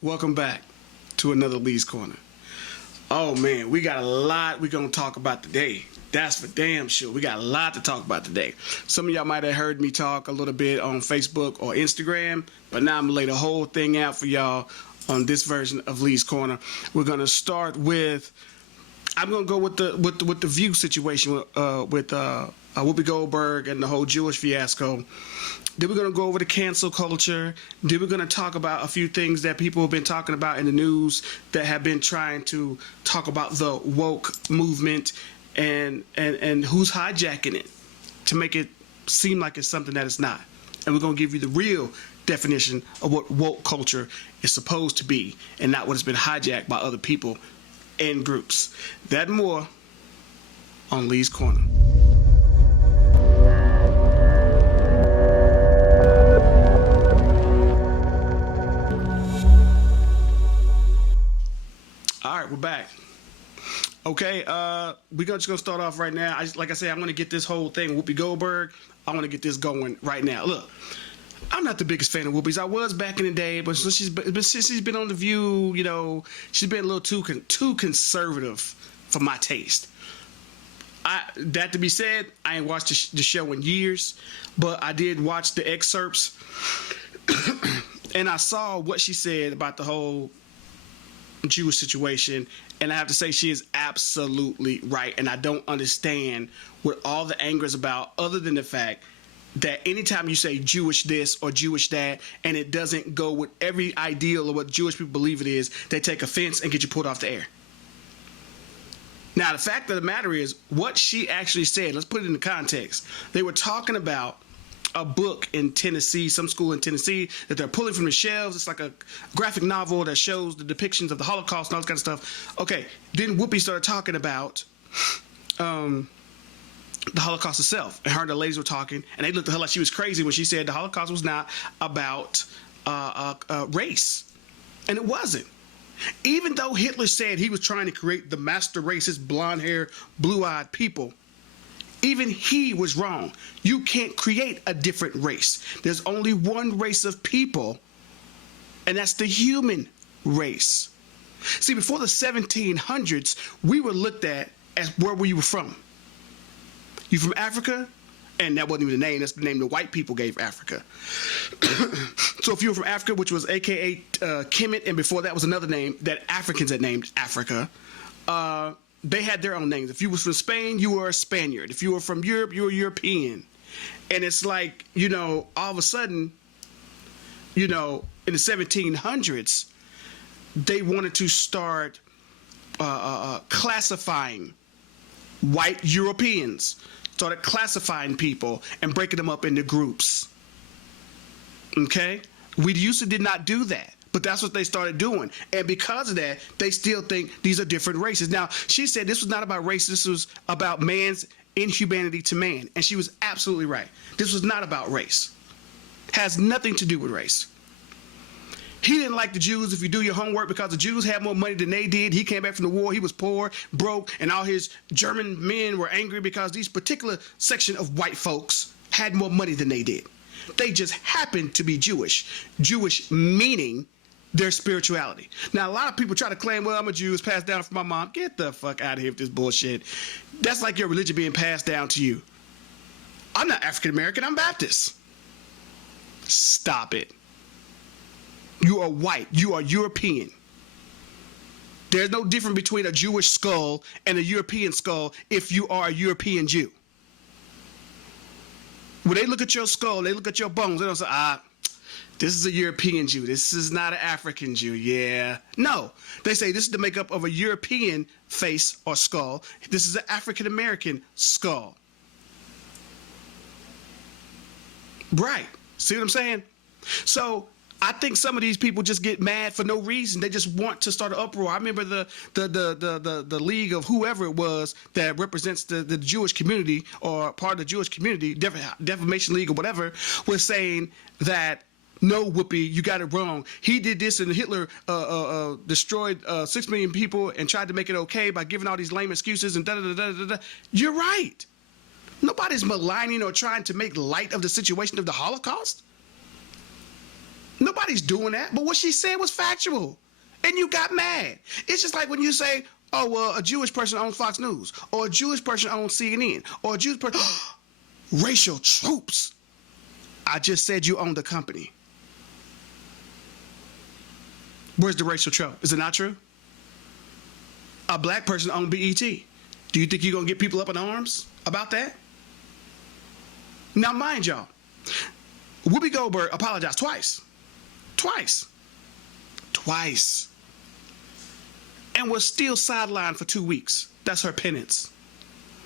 Welcome back to another Lee's Corner. Oh man, we got a lot we're gonna talk about today. That's for damn sure. We got a lot to talk about today. Some of y'all might have heard me talk a little bit on Facebook or Instagram, but now I'm gonna lay the whole thing out for y'all on this version of Lee's Corner. We're gonna start with. I'm gonna go with the View situation with Whoopi Goldberg and the whole Jewish fiasco. Then we're going to go over the cancel culture. Then we're going to talk about a few things that people have been talking about in the news that have been trying to talk about the woke movement and who's hijacking it to make it seem like it's something that it's not. And we're going to give you the real definition of what woke culture is supposed to be and not what has been hijacked by other people and groups. That and more on Lee's Corner. All right, we're back. Okay, we're just gonna start off right now. Like I said, I'm gonna get this whole thing, Whoopi Goldberg. I want to get this going right now. Look, I'm not the biggest fan of Whoopi's. I was back in the day, but since she's been on The View, you know, she's been a little too conservative for my taste. That to be said, I ain't watched the show in years, but I did watch the excerpts, and I saw what she said about the whole Jewish situation, and I have to say she is absolutely right, and I don't understand what all the anger is about, other than the fact that anytime you say Jewish this or Jewish that, and it doesn't go with every ideal of what Jewish people believe it is, they take offense and get you pulled off the air. Now, the fact of the matter is, what she actually said, let's put it into context. They were talking about a book in Tennessee, some school in Tennessee, that they're pulling from the shelves. It's like a graphic novel that shows the depictions of the Holocaust and all this kind of stuff. Okay, then Whoopi started talking about the Holocaust itself. And her and the ladies were talking, and they looked at her like she was crazy when she said the Holocaust was not about race. And it wasn't. Even though Hitler said he was trying to create the master race, his blonde-haired, blue-eyed people, even he was wrong. You can't create a different race. There's only one race of people, and that's the human race. See, before the 1700s, we were looked at as where you were from. You from Africa? And that wasn't even the name. That's the name the white people gave Africa. So if you were from Africa, which was a.k.a. Kemet, and before that was another name that Africans had named Africa, they had their own names. If you was from Spain, you were a Spaniard. If you were from Europe, you were European. And it's like, you know, all of a sudden, you know, in the 1700s, they wanted to start classifying white Europeans, started classifying people and breaking them up into groups. Okay? We used to did not do that. But that's what they started doing. And because of that, they still think these are different races. Now, she said this was not about race. This was about man's inhumanity to man. And she was absolutely right. This was not about race. Has nothing to do with race. He didn't like the Jews, if you do your homework, because the Jews had more money than they did. He came back from the war. He was poor, broke, and all his German men were angry because these particular section of white folks had more money than they did. They just happened to be Jewish. Jewish meaning their spirituality. Now, a lot of people try to claim, well, I'm a Jew, it's passed down from my mom. Get the fuck out of here with this bullshit. That's like your religion being passed down to you. I'm not African American, I'm Baptist. Stop it. You are white. You are European. There's no difference between a Jewish skull and a European skull if you are a European Jew. When they look at your skull, they look at your bones, they don't say, this is a European Jew. This is not an African Jew. Yeah. No. They say this is the makeup of a European face or skull. This is an African American skull. Right. See what I'm saying? So I think some of these people just get mad for no reason. They just want to start an uproar. I remember the league of whoever it was that represents the Jewish community or part of the Jewish community, Defamation League or whatever, was saying that, no, Whoopi, you got it wrong. He did this, and Hitler destroyed 6 million people and tried to make it okay by giving all these lame excuses and da-da-da-da-da-da. You're right. Nobody's maligning or trying to make light of the situation of the Holocaust. Nobody's doing that. But what she said was factual. And you got mad. It's just like when you say, oh, well, a Jewish person owns Fox News, or a Jewish person owns CNN, or a Jewish person... Racial tropes. I just said you own the company. Where's the racial trope? Is it not true? A black person owns BET. Do you think you're going to get people up in arms about that? Now, mind y'all, Whoopi Goldberg apologized twice. Twice. And was still sidelined for 2 weeks. That's her penance.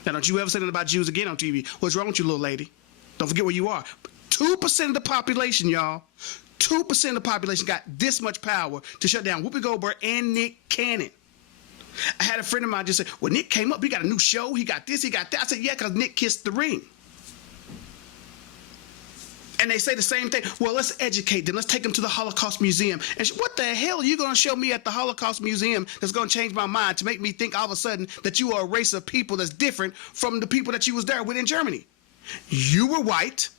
Now, don't you ever say that about Jews again on TV. What's wrong with you, little lady? Don't forget where you are. 2% of the population, y'all. 2% of the population got this much power to shut down Whoopi Goldberg and Nick Cannon. I had a friend of mine just say, well, Nick came up. He got a new show. He got this. He got that. I said, yeah, because Nick kissed the ring. And they say the same thing. Well, let's educate them. Let's take them to the Holocaust Museum. And what the hell are you going to show me at the Holocaust Museum that's going to change my mind to make me think all of a sudden that you are a race of people that's different from the people that you was there with in Germany? You were white.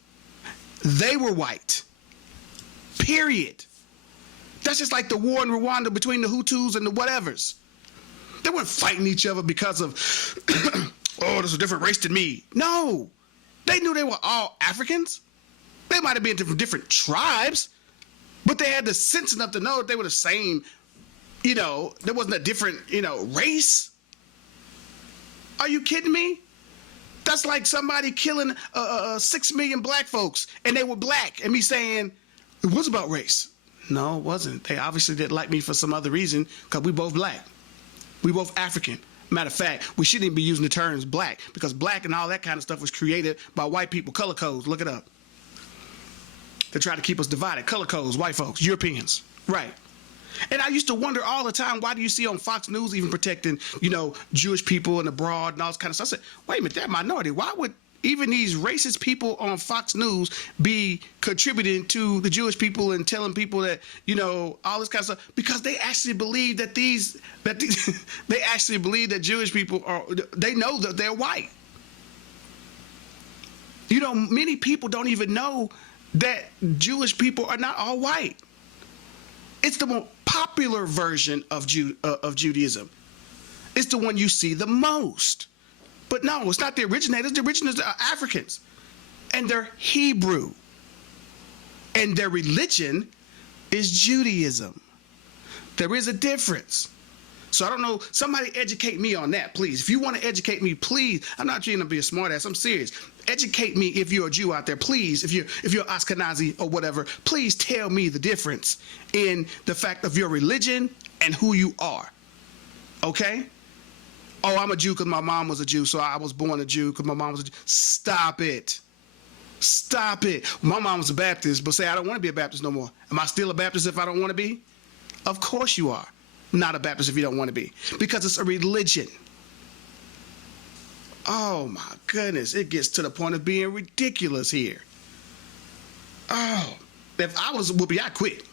They were white. Period. That's just like the war in Rwanda between the Hutus and the whatevers. They weren't fighting each other because of, oh, there's a different race than me. No. They knew they were all Africans. They might have been from different tribes, but they had the sense enough to know that they were the same, there wasn't a different, race. Are you kidding me? That's like somebody killing 6 million black folks and they were black and me saying, it was about race. No, it wasn't. They obviously didn't like me for some other reason because we both black. We both African. Matter of fact, we shouldn't even be using the terms black because black and all that kind of stuff was created by white people. Color codes, look it up. They try to keep us divided. Color codes, white folks, Europeans. Right. And I used to wonder all the time, why do you see on Fox News even protecting, Jewish people and abroad and all this kind of stuff? I said, wait a minute, that minority. Why would even these racist people on Fox News be contributing to the Jewish people and telling people that, all this kind of stuff? Because they actually believe that they actually believe that Jewish people they know that they're white. Many people don't even know that Jewish people are not all white. It's the more popular version of Judaism. It's the one you see the most. But no, it's not the originators. The originators are Africans. And they're Hebrew. And their religion is Judaism. There is a difference. So I don't know. Somebody educate me on that, please. If you want to educate me, please. I'm not trying to be a smartass. I'm serious. Educate me if you're a Jew out there, please. If you're Ashkenazi or whatever, please tell me the difference in the fact of your religion and who you are. Okay? Oh, I'm a Jew because my mom was a Jew, so I was born a Jew because my mom was a Jew. Stop it. Stop it. My mom was a Baptist, but say I don't want to be a Baptist no more. Am I still a Baptist if I don't want to be? Of course you are. Not a Baptist if you don't want to be. Because it's a religion. Oh my goodness. It gets to the point of being ridiculous here. Oh, if I was Whoopi, I'd quit.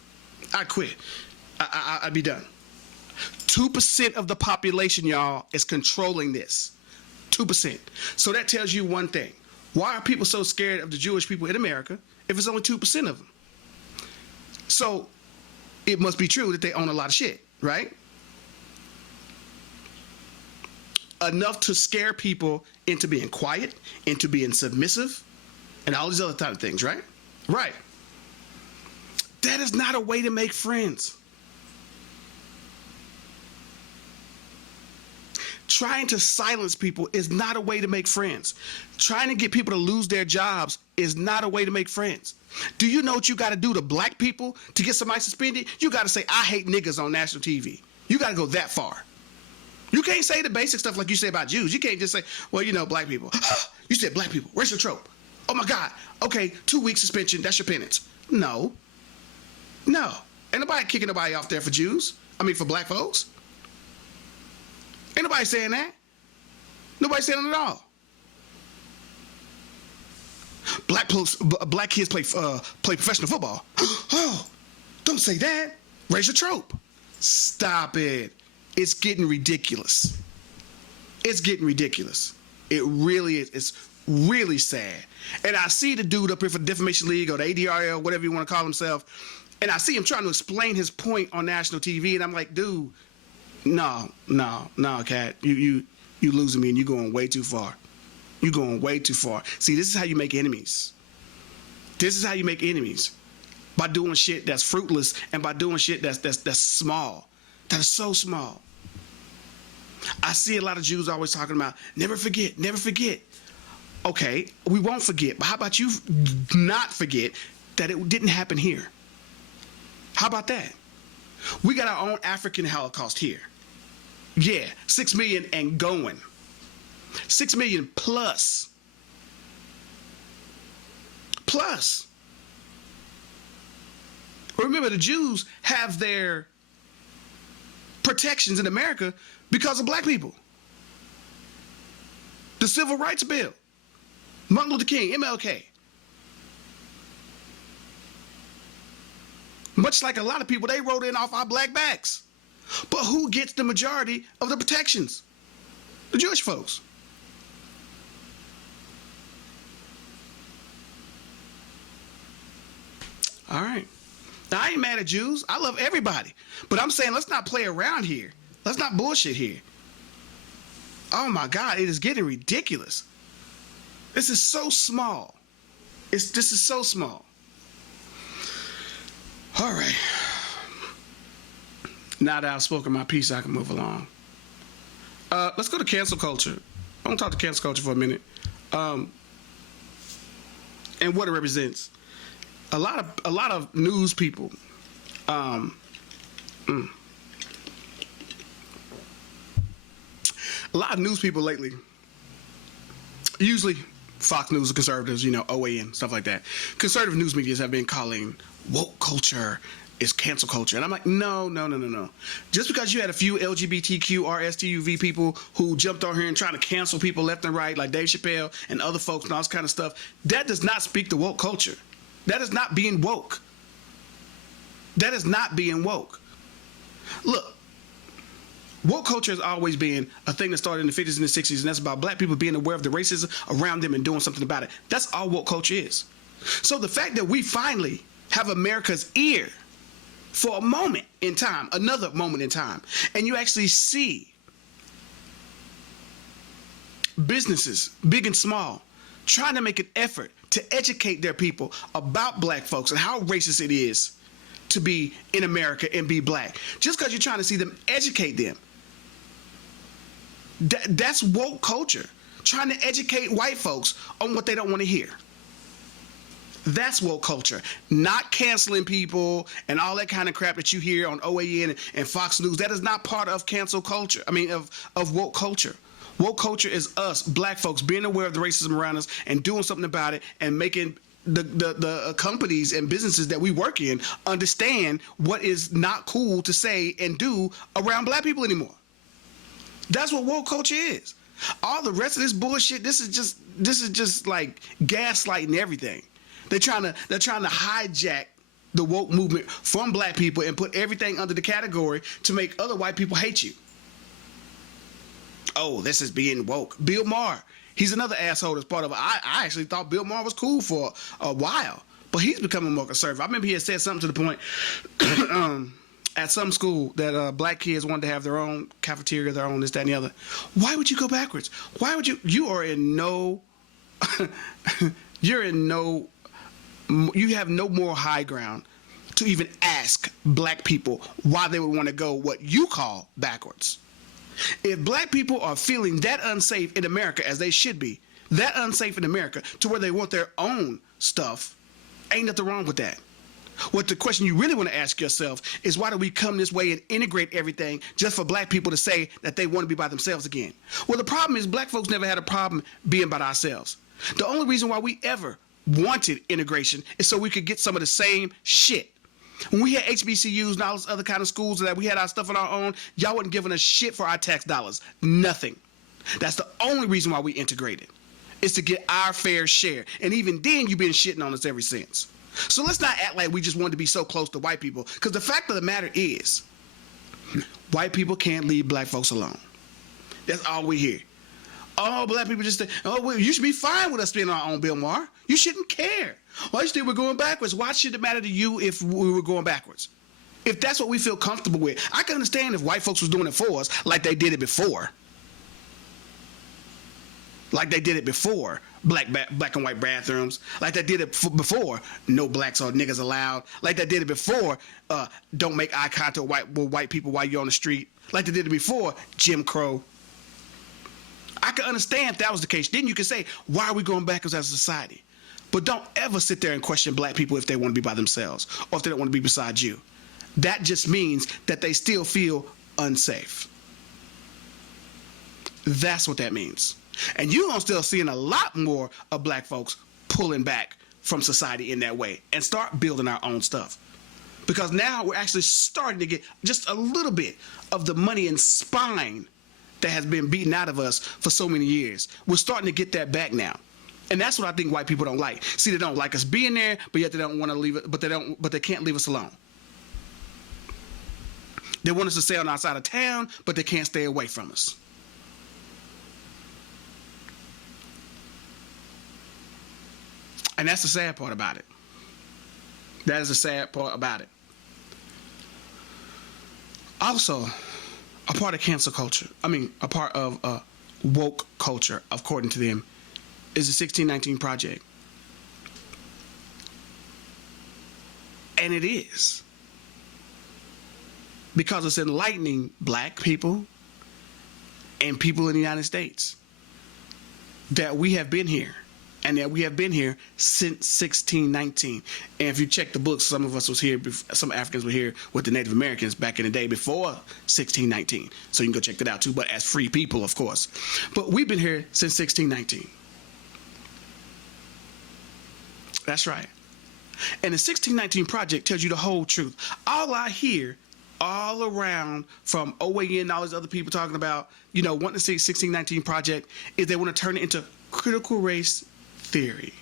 I'd be done. 2% of the population, y'all, is controlling this. 2%. So that tells you one thing. Why are people so scared of the Jewish people in America if it's only 2% of them? So it must be true that they own a lot of shit, right? Enough to scare people into being quiet, into being submissive, and all these other type of things, right? Right. That is not a way to make friends. Trying to silence people is not a way to make friends. Trying to get people to lose their jobs is not a way to make friends. Do you know what you got to do to black people to get somebody suspended? You got to say, I hate niggas on national TV. You got to go that far. You can't say the basic stuff like you say about Jews. You can't just say, well, black people. You said black people. Racial trope. Oh, my God. Okay, 2 weeks suspension. That's your penance. No. Ain't nobody kicking nobody off there for Jews. For black folks. Ain't nobody saying that. Nobody saying it at all. Black kids play professional football. Oh, don't say that. Racial trope. Stop it. It's getting ridiculous. It's getting ridiculous. It really is. It's really sad. And I see the dude up here for the Defamation League or the ADRL, whatever you want to call himself, And I see him trying to explain his point on national TV, and I'm like, dude, no, Cat, you losing me, and you're going way too far. You're going way too far. See, this is how you make enemies. This is how you make enemies. By doing shit that's fruitless, and by doing shit that's small. That is so small. I see a lot of Jews always talking about never forget, never forget. Okay, we won't forget, but how about you not forget that it didn't happen here? How about that? We got our own African Holocaust here. Yeah, 6 million and going. 6 million plus. Plus. Remember, the Jews have their protections in America because of black people. The Civil Rights Bill. Martin Luther King, MLK. Much like a lot of people, they wrote in off our black backs. But who gets the majority of the protections? The Jewish folks. All right. Now, I ain't mad at Jews. I love everybody. But I'm saying let's not play around here. Let's not bullshit here. Oh my God, it is getting ridiculous. This is so small. This is so small. All right. Now that I've spoken my piece, I can move along. Let's go to cancel culture. I want to talk to cancel culture for a minute. And what it represents. A lot of news people. A lot of news people lately. Usually Fox News, conservatives, OAN, stuff like that. Conservative news medias have been calling woke culture is cancel culture. And I'm like, no. Just because you had a few LGBTQ, RSTUV people who jumped on here and trying to cancel people left and right, like Dave Chappelle and other folks and all this kind of stuff, that does not speak to woke culture. That is not being woke. That is not being woke. Look, woke culture has always been a thing that started in the 50s and the 60s, and that's about black people being aware of the racism around them and doing something about it. That's all woke culture is. So the fact that we finally have America's ear for a moment in time, another moment in time, and you actually see businesses, big and small, trying to make an effort to educate their people about black folks and how racist it is to be in America and be black. Just because you're trying to see them educate them. That's woke culture. Trying to educate white folks on what they don't want to hear. That's woke culture. Not canceling people and all that kind of crap that you hear on OAN and Fox News. That is not part of cancel culture. Of woke culture. Woke culture is us, black folks, being aware of the racism around us and doing something about it and making the companies and businesses that we work in understand what is not cool to say and do around black people anymore. That's what woke culture is. All the rest of this bullshit, this is just like gaslighting everything. They're trying to hijack the woke movement from black people and put everything under the category to make other white people hate you. Oh, this is being woke. Bill Maher, he's another asshole that's part of it. I actually thought Bill Maher was cool for a while, but he's becoming more conservative. I remember he had said something to the point at some school that black kids wanted to have their own cafeteria, their own this, that, and the other. Why would you go backwards? Why would you are in no, you have no moral high ground to even ask black people why they would want to go what you call backwards. If black people are feeling that unsafe in America, as they should be, that unsafe in America to where they want their own stuff, ain't nothing wrong with that. What the question you really want to ask yourself is, why do we come this way and integrate everything just for black people to say that they want to be by themselves again? Well, the problem is black folks never had a problem being by ourselves. The only reason why we ever wanted integration is so we could get some of the same shit. When we had HBCUs and all those other kind of schools that we had our stuff on our own, y'all wasn't giving us shit for our tax dollars. Nothing. That's the only reason why we integrated. Is to get our fair share. And even then, you've been shitting on us ever since. So let's not act like we just wanted to be so close to white people. Because the fact of the matter is, white people can't leave black folks alone. That's all we hear. Oh, black people just say, oh, well, you should be fine with us being on our own, Bill Maher. You shouldn't care. Why do you think we're going backwards? Why should it matter to you if we were going backwards? If that's what we feel comfortable with. I can understand if white folks was doing it for us like they did it before. Like they did it before. Black and white bathrooms. Like they did it before. No blacks or niggas allowed. Like they did it before. Don't make eye contact with white people while you're on the street. Like they did it before. Jim Crow. I can understand if that was the case. Then you can say, why are we going backwards as a society? But don't ever sit there and question black people if they want to be by themselves or if they don't want to be beside you. That just means that they still feel unsafe. That's what that means. And you're going to still seeing a lot more of black folks pulling back from society in that way and start building our own stuff. Because now we're actually starting to get just a little bit of the money and spine that has been beaten out of us for so many years. We're starting to get that back now. And that's what I think white people don't like. See, they don't like us being there, but yet they don't want to leave it, but they can't leave us alone. They want us to stay on our side of town, but they can't stay away from us. And that's the sad part about it. That is the sad part about it. Also, a part of cancel culture, a part of woke culture, according to them, is the 1619 Project. And it is. Because it's enlightening black people and people in the United States that we have been here. And that we have been here since 1619. And if you check the books, some of us was here, some Africans were here with the Native Americans back in the day before 1619. So you can go check that out too, but as free people, of course. But we've been here since 1619. That's right. And the 1619 Project tells you the whole truth. All I hear all around from OAN and all these other people talking about, wanting to see 1619 Project is they want to turn it into critical race theory,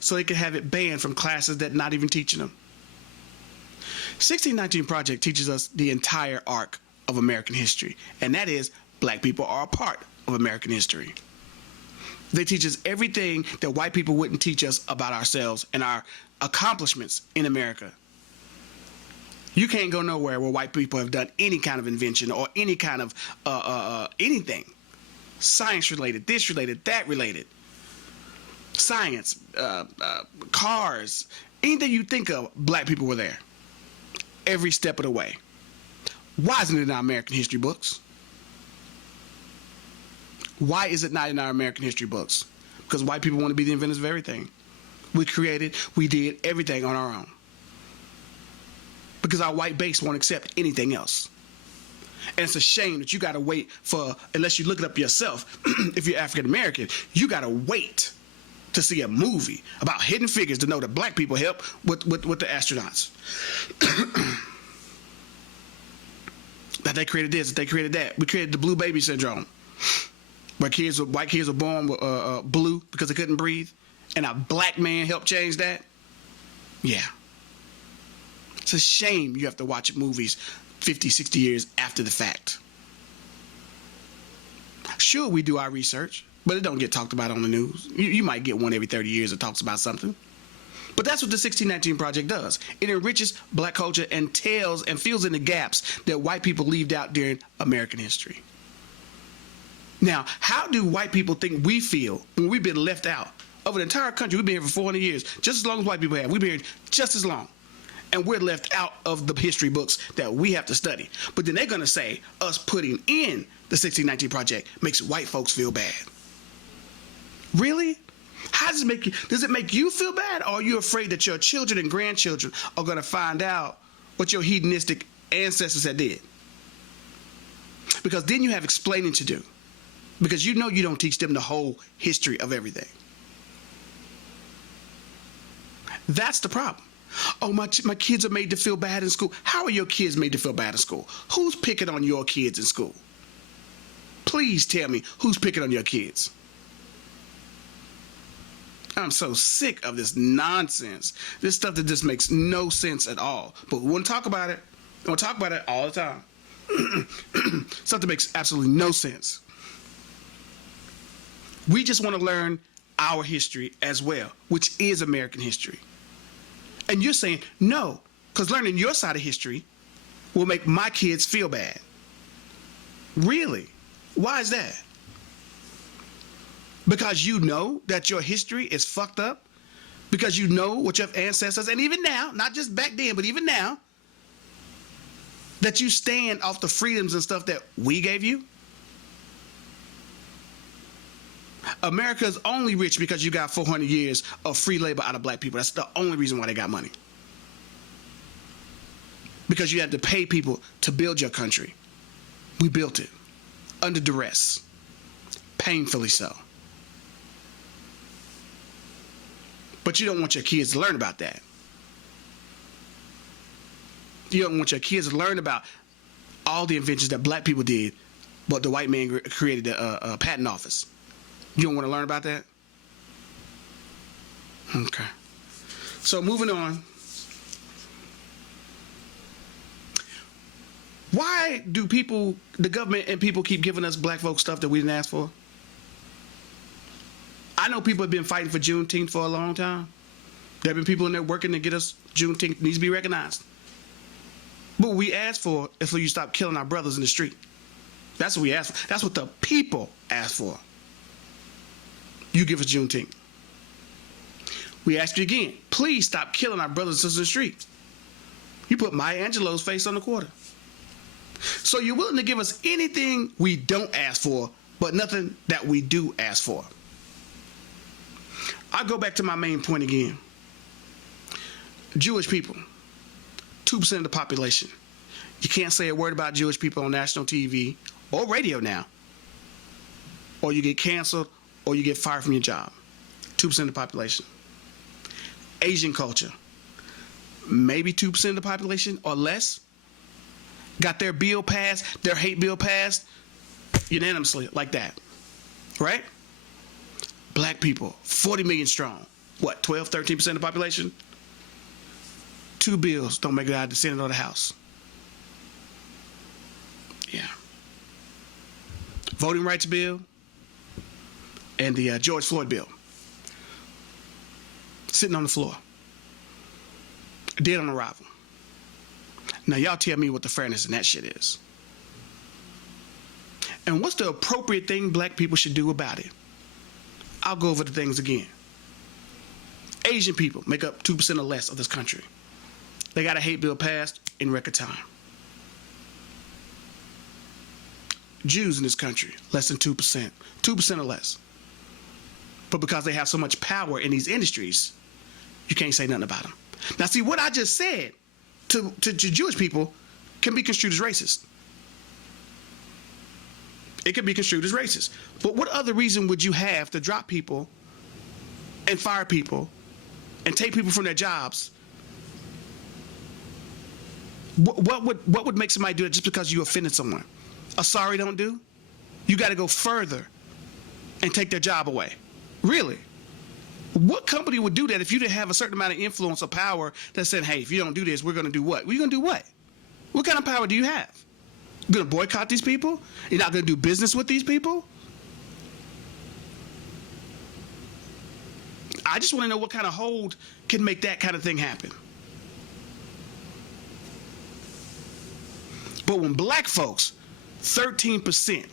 so they can have it banned from classes that not even teaching them. 1619 Project teaches us the entire arc of American history, and that is black people are a part of American history. They teach us everything that white people wouldn't teach us about ourselves and our accomplishments in America. You can't go nowhere where white people have done any kind of invention or any kind of anything. Science related, this related, that related. Science, cars, anything you think of, black people were there. Every step of the way. Why isn't it in our American history books? Why is it not in our American history books? Because white people want to be the inventors of everything. We did everything on our own. Because our white base won't accept anything else. And it's a shame that you got to wait unless you look it up yourself, if you're African American, you got to wait to see a movie about hidden figures to know that black people help with the astronauts. That they created this, that they created that. We created the blue baby syndrome, where white kids were born blue because they couldn't breathe, and a black man helped change that. Yeah. It's a shame you have to watch movies 50, 60 years after the fact. Sure, we do our research, but it don't get talked about on the news. You might get one every 30 years that talks about something. But that's what the 1619 Project does. It enriches black culture and tells and fills in the gaps that white people left out during American history. Now, how do white people think we feel when we've been left out of an entire country? We've been here for 400 years, just as long as white people have. We've been here just as long. And we're left out of the history books that we have to study. But then they're going to say us putting in the 1619 Project makes white folks feel bad. Really? How does it make you? Does it make you feel bad, or are you afraid that your children and grandchildren are going to find out what your hedonistic ancestors had did? Because then you have explaining to do. Because you don't teach them the whole history of everything. That's the problem. Oh, my kids are made to feel bad in school. How are your kids made to feel bad in school? Who's picking on your kids in school? Please tell me who's picking on your kids. I'm so sick of this nonsense. This stuff that just makes no sense at all. But we want to talk about it. We want to talk about it all the time. Something makes absolutely no sense. We just want to learn our history as well, which is American history. And you're saying, no, because learning your side of history will make my kids feel bad. Really? Why is that? Because you know that your history is fucked up? Because you know what your ancestors, and even now, not just back then, but even now, that you stand off the freedoms and stuff that we gave you? America is only rich because you got 400 years of free labor out of black people. That's the only reason why they got money. Because you had to pay people to build your country. We built it under duress, painfully so. But you don't want your kids to learn about that. You don't want your kids to learn about all the inventions that black people did, but the white man created a patent office. You don't want to learn about that? Okay. So moving on. Why do the government and people keep giving us black folk stuff that we didn't ask for? I know people have been fighting for Juneteenth for a long time. There have been people in there working to get us Juneteenth. It needs to be recognized. But what we asked for is for you to stop killing our brothers in the street. That's what we asked for. That's what the people asked for. You give us Juneteenth. We ask you again, please stop killing our brothers and sisters in the street. You put Maya Angelou's face on the quarter. So you're willing to give us anything we don't ask for, but nothing that we do ask for. I'll go back to my main point again. Jewish people, 2% of the population. You can't say a word about Jewish people on national TV or radio now, or you get canceled or you get fired from your job. 2% of the population. Asian culture, maybe 2% of the population or less, got their bill passed, their hate bill passed unanimously like that, right? Black people, 40 million strong. What, 12, 13% of the population? 2 bills don't make it out of the Senate or the House. Yeah. Voting rights bill and the George Floyd bill. Sitting on the floor. Dead on arrival. Now y'all tell me what the fairness in that shit is. And what's the appropriate thing black people should do about it? I'll go over the things again. Asian people make up 2% or less of this country. They got a hate bill passed in record time. Jews in this country, less than 2%. 2% or less. But because they have so much power in these industries, you can't say nothing about them. Now see, what I just said to Jewish people can be construed as racist. It can be construed as racist. But what other reason would you have to drop people and fire people and take people from their jobs? What would make somebody do it just because you offended someone? A sorry don't do? You got to go further and take their job away. Really? What company would do that if you didn't have a certain amount of influence or power that said, hey, if you don't do this, we're going to do what? We're going to do what? What kind of power do you have? You're going to boycott these people? You're not going to do business with these people? I just want to know what kind of hold can make that kind of thing happen. But when black folks, 13%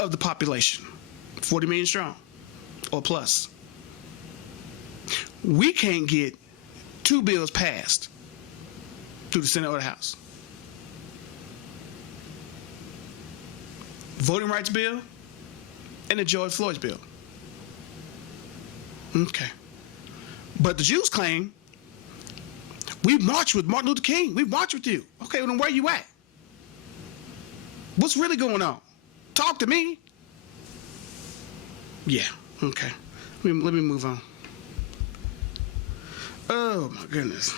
of the population, 40 million strong or plus, we can't get 2 bills passed through the Senate or the House. Voting rights bill and the George Floyd bill. Okay. But the Jews claim, we marched with Martin Luther King. We marched with you. Okay, well then where you at? What's really going on? Talk to me. Yeah, okay. Let me move on. Oh my goodness.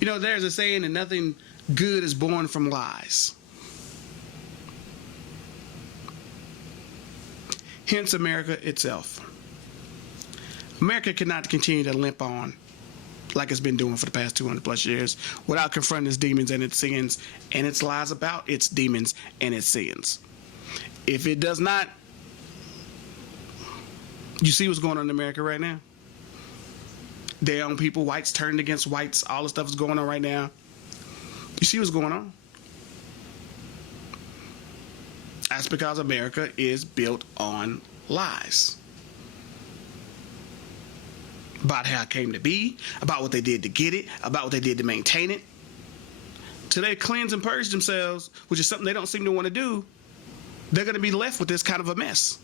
You know, there's a saying that nothing good is born from lies. Hence America itself. America cannot continue to limp on like it's been doing for the past 200 plus years, without confronting its demons and its sins and its lies about its demons and its sins. If it does not, you see what's going on in America right now? Their own people, whites turned against whites, all the stuff is going on right now. You see what's going on? That's because America is built on lies. About how it came to be, about what they did to get it, about what they did to maintain it. Till they cleanse and purge themselves, which is something they don't seem to want to do, they're going to be left with this kind of a mess.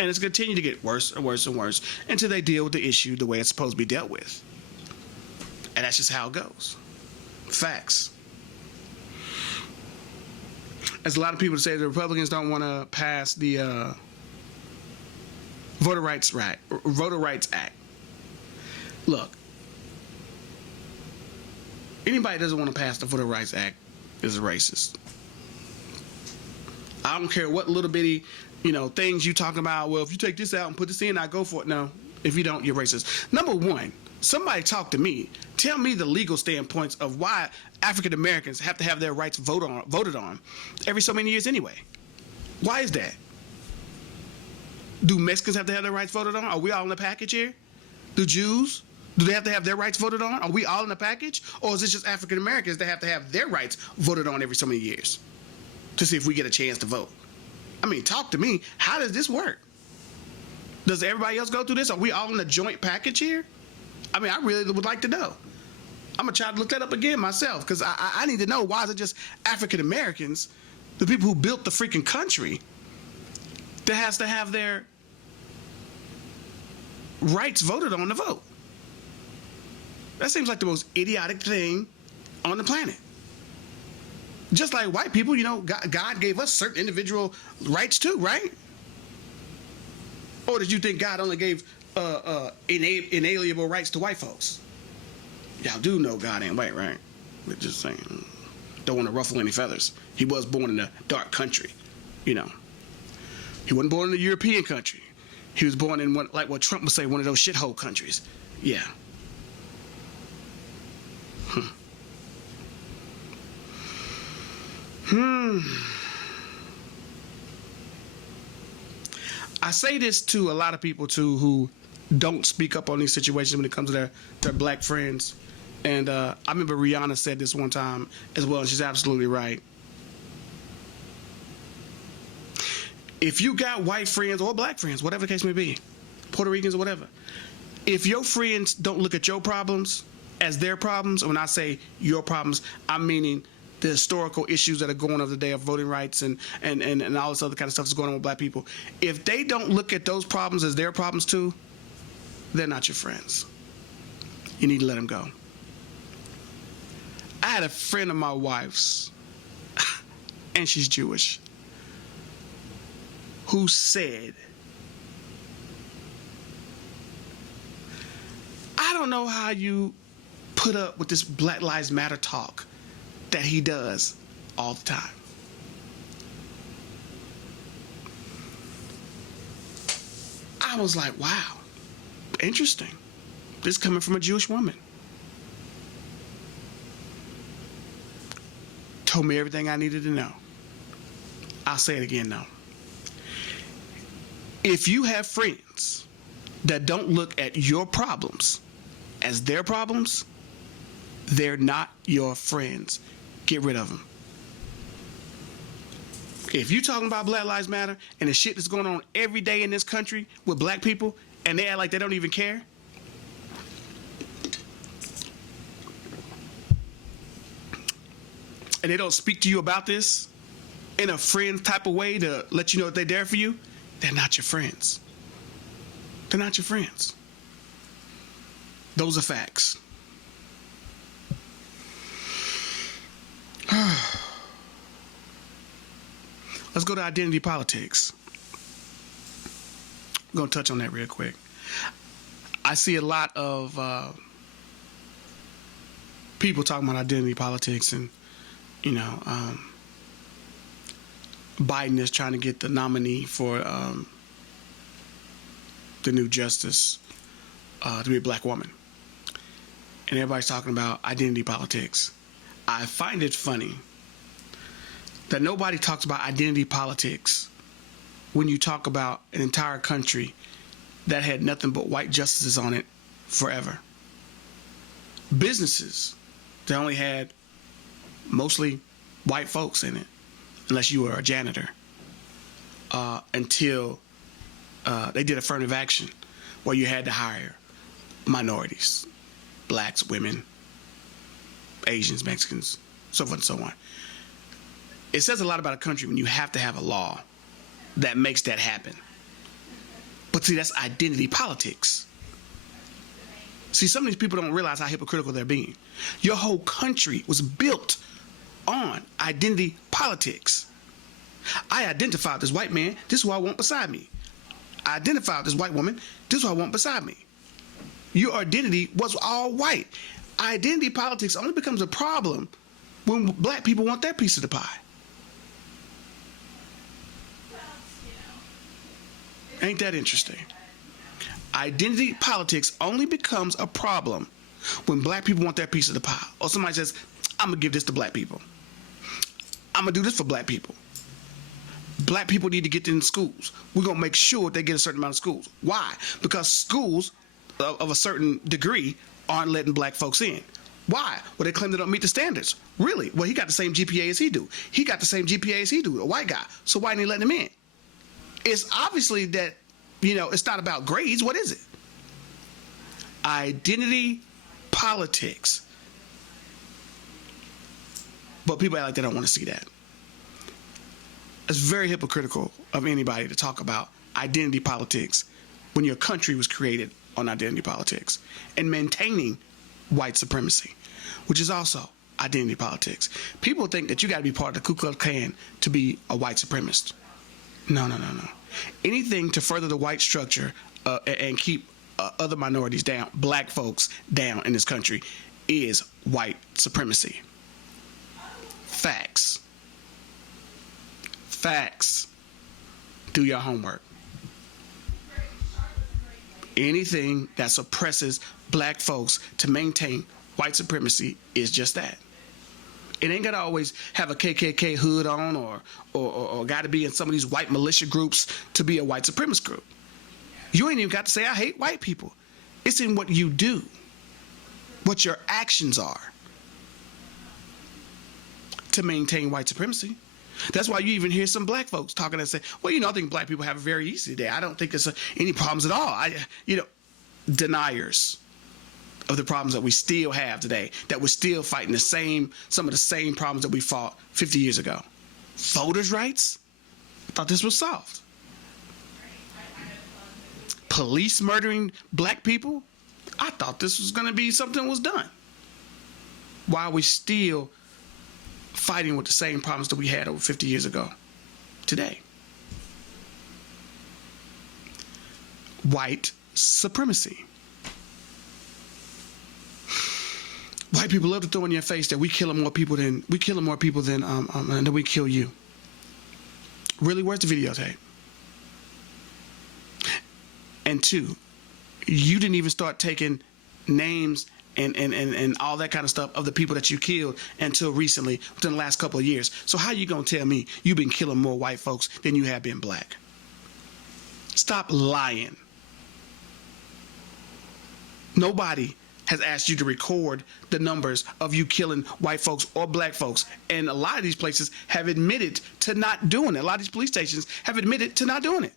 And it's going to continue to get worse and worse and worse until they deal with the issue the way it's supposed to be dealt with. And that's just how it goes. Facts. As a lot of people say, the Republicans don't want to pass the Voter Rights Act. Look, anybody that doesn't want to pass the Voter Rights Act is a racist. I don't care what little bitty, things you talking about. Well, if you take this out and put this in, I go for it. No, if you don't, you're racist. Number one, somebody talk to me. Tell me the legal standpoints of why African Americans have to have their rights voted on every so many years anyway. Why is that? Do Mexicans have to have their rights voted on? Are we all in the package here? Do Jews? Do they have to have their rights voted on? Are we all in the package? Or is it just African Americans that have to have their rights voted on every so many years to see if we get a chance to vote? I mean, talk to me. How does this work? Does everybody else go through this? Are we all in a joint package here? I mean, I really would like to know. I'm going to try to look that up again myself because I need to know, why is it just African Americans, the people who built the freaking country, that has to have their rights voted on to vote? That seems like the most idiotic thing on the planet. Just like white people, God gave us certain individual rights too, right? Or did you think God only gave inalienable rights to white folks? Y'all do know God ain't white, right? We're just saying. Don't want to ruffle any feathers. He was born in a dark country, He wasn't born in a European country. He was born in what Trump would say, one of those shithole countries. Yeah. I say this to a lot of people too who don't speak up on these situations when it comes to their black friends. And I remember Rihanna said this one time as well, and she's absolutely right. If you got white friends or black friends, whatever the case may be, Puerto Ricans or whatever, if your friends don't look at your problems as their problems, and when I say your problems, I'm meaning the historical issues that are going on today of voting rights and all this other kind of stuff that's going on with black people. If they don't look at those problems as their problems too, they're not your friends. You need to let them go. I had a friend of my wife's, and she's Jewish, who said, I don't know how you put up with this Black Lives Matter talk that he does all the time. I was like, wow, interesting. This is coming from a Jewish woman. Told me everything I needed to know. I'll say it again now. If you have friends that don't look at your problems as their problems, they're not your friends. Get rid of them. If you're talking about Black Lives Matter and the shit that's going on every day in this country with black people and they act like they don't even care, and they don't speak to you about this in a friend type of way to let you know that they're there for you, they're not your friends. They're not your friends. Those are facts. Let's go to identity politics. I'm going to touch on that real quick. I see a lot of people talking about identity politics, and Biden is trying to get the nominee for the new justice to be a black woman. and everybody's talking about identity politics. I find it funny that nobody talks about identity politics when you talk about an entire country that had nothing but white justices on it forever. Businesses that only had mostly white folks in it, unless you were a janitor, until they did affirmative action where you had to hire minorities, blacks, women, Asians, Mexicans, so forth and so on. It says a lot about a country when you have to have a law that makes that happen. But see, that's identity politics. See, some of these people don't realize how hypocritical they're being. Your whole country was built on identity politics. I identify with this white man, this is who I want beside me. I identify with this white woman, this is who I want beside me. Your identity was all white. Identity politics only becomes a problem when black people want their piece of the pie. Ain't that interesting? Identity politics only becomes a problem when black people want their piece of the pie. Or somebody says, I'm going to give this to black people. I'm going to do this for black people. Black people need to get in schools. We're going to make sure they get a certain amount of schools. Why? Because schools of a certain degree aren't letting black folks in. Why? Well, they claim they don't meet the standards. Really? Well, he got the same GPA as he do. He got the same GPA as he do, a white guy. So why ain't he letting him in? It's obviously that, it's not about grades. What is it? Identity politics. But people act like they don't want to see that. It's very hypocritical of anybody to talk about identity politics when your country was created on identity politics and maintaining white supremacy, which is also identity politics. People think that you got to be part of the Ku Klux Klan to be a white supremacist. No. Anything to further the white structure and keep other minorities down, black folks down in this country, is white supremacy. Facts. Do your homework. Anything that suppresses black folks to maintain white supremacy is just that. It ain't gotta always have a KKK hood on or gotta be in some of these white militia groups to be a white supremacist group. You ain't even got to say, I hate white people. It's in what you do, what your actions are to maintain white supremacy. That's why you even hear some black folks talking and say, well, I think black people have it very easy today. I don't think there's any problems at all. Deniers of the problems that we still have today, that we're still fighting some of the same problems that we fought 50 years ago. Voters' rights? I thought this was solved. Police murdering black people? I thought this was going to be something that was done. Why are we still fighting with the same problems that we had over 50 years ago today? White supremacy. White people love to throw in your face that we killing more people than we kill you. Really, where's the videotape? And two, you didn't even start taking names and all that kind of stuff of the people that you killed until recently, within the last couple of years. So how you gonna tell me you've been killing more white folks than you have been black? Stop lying. Nobody has asked you to record the numbers of you killing white folks or black folks. And a lot of these places have admitted to not doing it. A lot of these police stations have admitted to not doing it.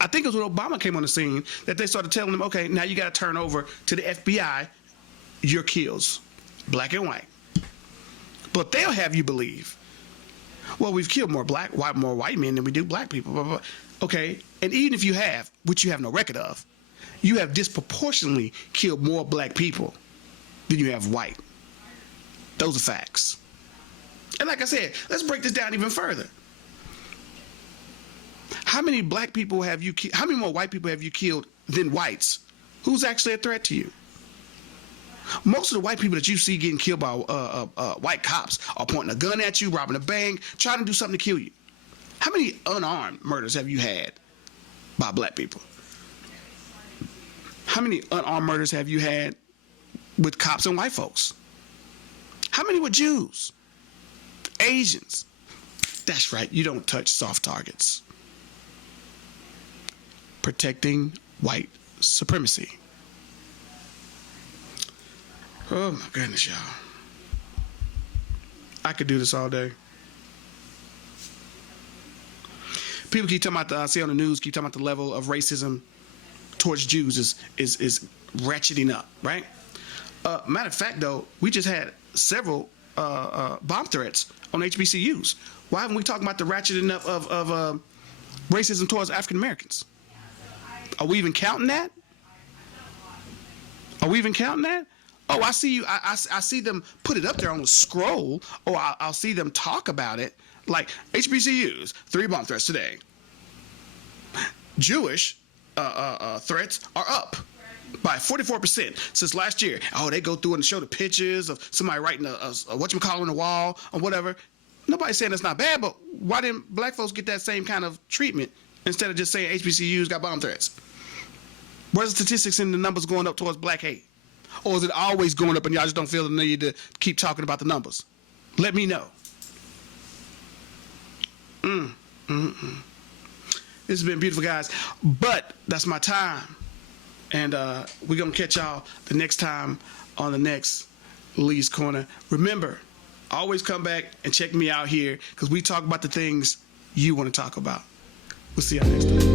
I think it was when Obama came on the scene that they started telling them, okay, now you got to turn over to the FBI your kills, black and white. But they'll have you believe, well, we've killed more white men than we do black people. Blah, blah, blah. Okay, and even if you have, which you have no record of, you have disproportionately killed more black people than you have white. Those are facts. And like I said, let's break this down even further. How many black people have you killed? How many more white people have you killed than whites? Who's actually a threat to you? Most of the white people that you see getting killed by white cops are pointing a gun at you, robbing a bank, trying to do something to kill you. How many unarmed murders have you had by black people? How many unarmed murders have you had with cops and white folks? How many were Jews? Asians? That's right, you don't touch soft targets. Protecting white supremacy. Oh my goodness, y'all. I could do this all day. People keep talking about I see on the news, keep talking about the level of racism towards Jews is ratcheting up, right? Matter of fact, though, we just had several bomb threats on HBCUs. Why haven't we talked about the ratcheting up of racism towards African Americans? Are we even counting that? Are we even counting that? Oh, I see you. I see them put it up there on the scroll, or I'll see them talk about it. Like HBCUs, 3 bomb threats today. Jewish threats are up by 44% since last year. Oh, they go through and show the pictures of somebody writing a whatchamacallit on the wall or whatever. Nobody's saying that's not bad, but why didn't black folks get that same kind of treatment instead of just saying HBCUs got bomb threats? Where's the statistics and the numbers going up towards black hate? Or is it always going up and y'all just don't feel the need to keep talking about the numbers? Let me know. This has been beautiful, guys. But that's my time. And we're going to catch y'all the next time on the next Lee's Corner. Remember, always come back and check me out here because we talk about the things you want to talk about. We'll see y'all next time.